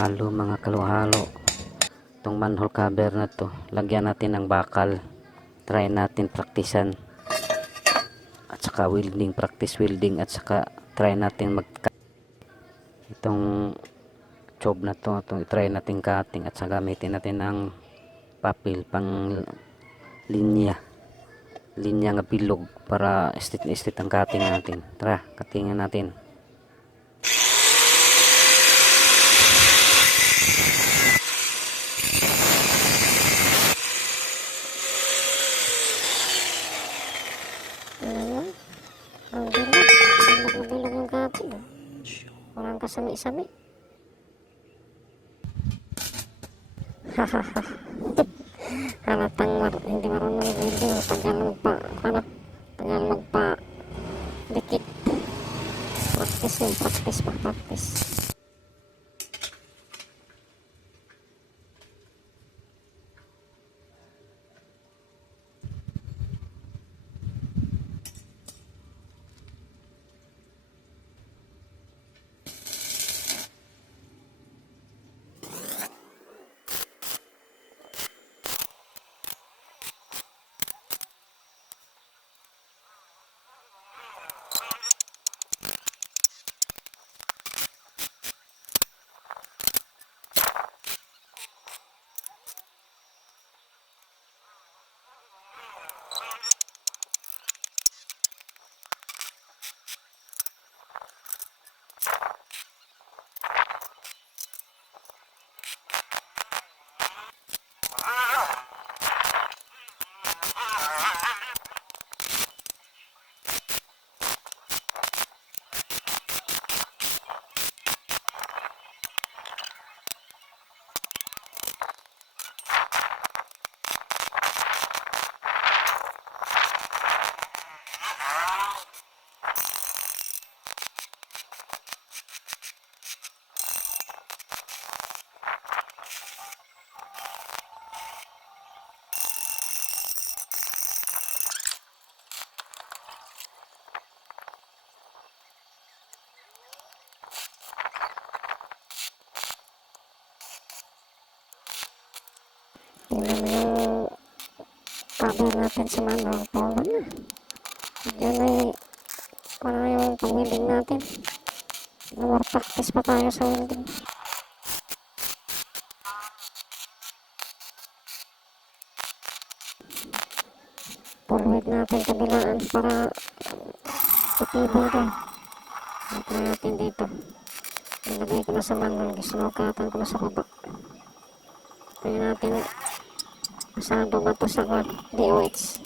halo mga kaluhalo. Itong manhole cover na to, lagyan natin ng bakal. Try natin praktisan. At saka welding, practice welding. At saka try natin itong tube na to. Try natin cutting. At saka gamitin natin ang papel pang linya nga bilog para estit ang cutting natin. Tara, cuttingan natin. Ang bilog yung cutting. Walang kasami-sami. Halatang hindi marunong mag-welding. Tagal magpa dikit. Practice. Tingnan mo yung cover natin sa manhole. Polo na. Diyan ay para yung pang-welding natin. More practice pa tayo sa welding. Forward natin kabilaan para matibay ito. Ito natin dito. Nilagay ko na sa manhole. Sinukatan ko na sa baba. Ito natin. Masado ba ito sa DOH?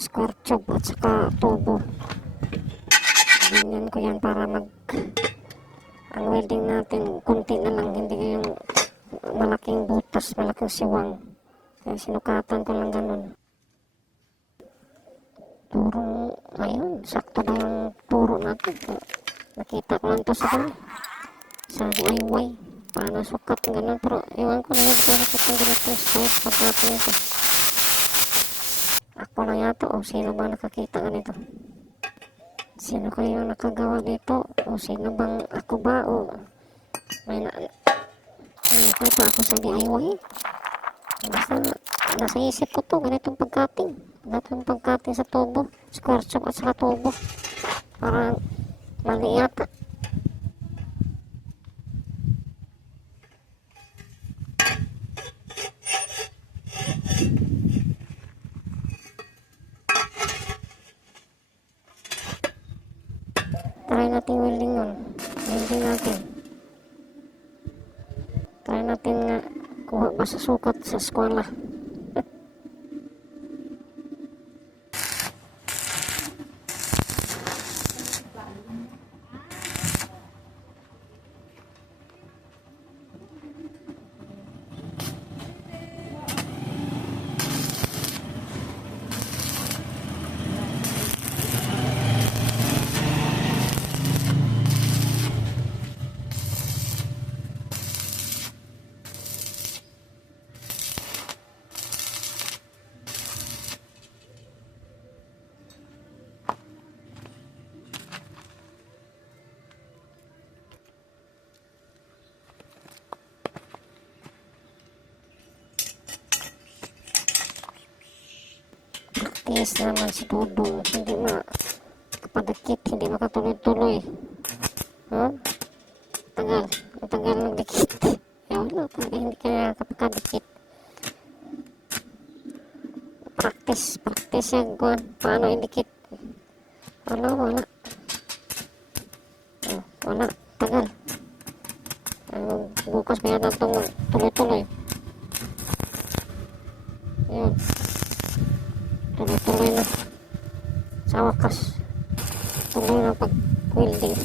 Square tube at saka tubo. Ganyan ko yan para ang welding natin kunti na lang, hindi yung malaking butas, malaking siwang. Kaya sinukatan ko lang ganun. Turo, ayun, sakto na yung turo natin. Nakita ko lang to sa DIY. Paano sukat ganun, pero iwan ko na yung pero kitang ganito space pag natin ito. Ako na yata o sino ba nakakita ganito? Sino kayo nakagawa dito? O sino bang ako ba? O may nakita ako sa DIY? Nasa isip ko to, ganitong pagkating. Ganitong pagkating sa tubo. Square tube at saka tubo. Parang mali yata. Try natin welding nun. Welding natin. Try natin nga kuha ba sa sukat sa eskwela. Tiis naman si Dudong. Hindi makapadikit. Hindi makatuloy-tuloy. Ha? Tagal. Ang tagal ng dikit. Wala talaga. Hindi ka nakakapagkadikit. Practice yan. Kuhan. Paano indikit? Wala. Oh, wala. Tagal. Bukas may natin itong tuloy-tuloy. Yun. Tuloy-tuloy na. Sa wakas. Tuloy na pag-welding.